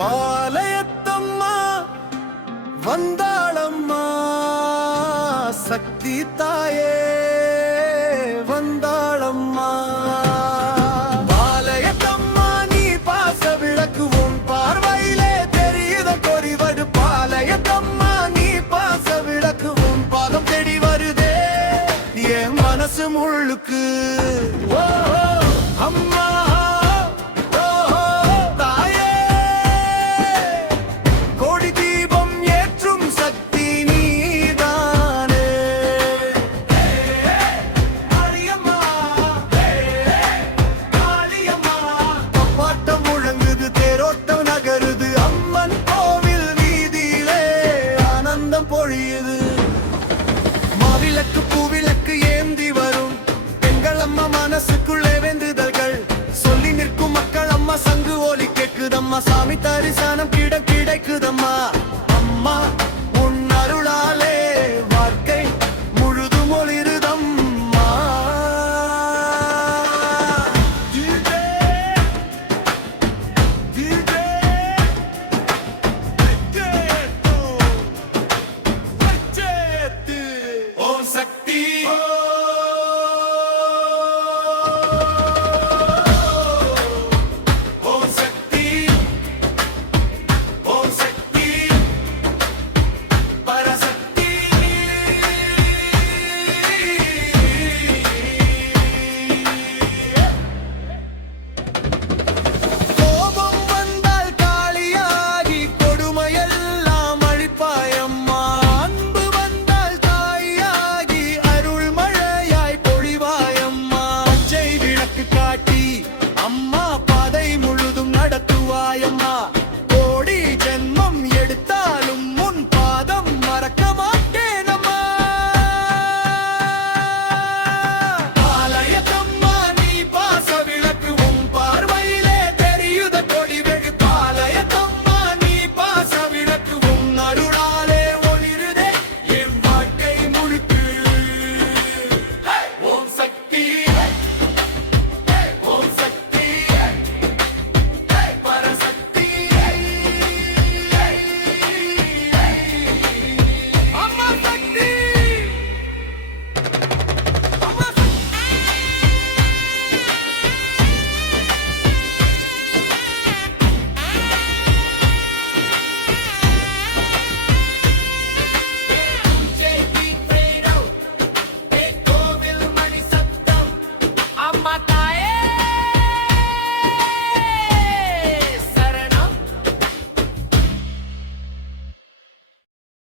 பாளையத்தம்மா வந்தாளம்மா சக்தி தாயே வந்தாளம்மா பாளையத்தம்மா நீ பாச விளக்குவோம் பார்வையிலே தெரியுத கொறிவடு பாளையத்தம்மா நீ பாச விளக்குவோம் பாதம் தேடி வருதே என் மனசு முள்ளுக்கு அம்மா மாவிளக்கு பூவிளக்கு ஏந்தி வரும் பெண்கள் அம்மா மனசுக்குள்ளே வெந்துதல்கள் சொல்லி நிற்கும் மக்கள் அம்மா சங்கு ஒலி கேட்குதம்மா சாமி தரிசனம் கிடைக்குதம்மா அம்மா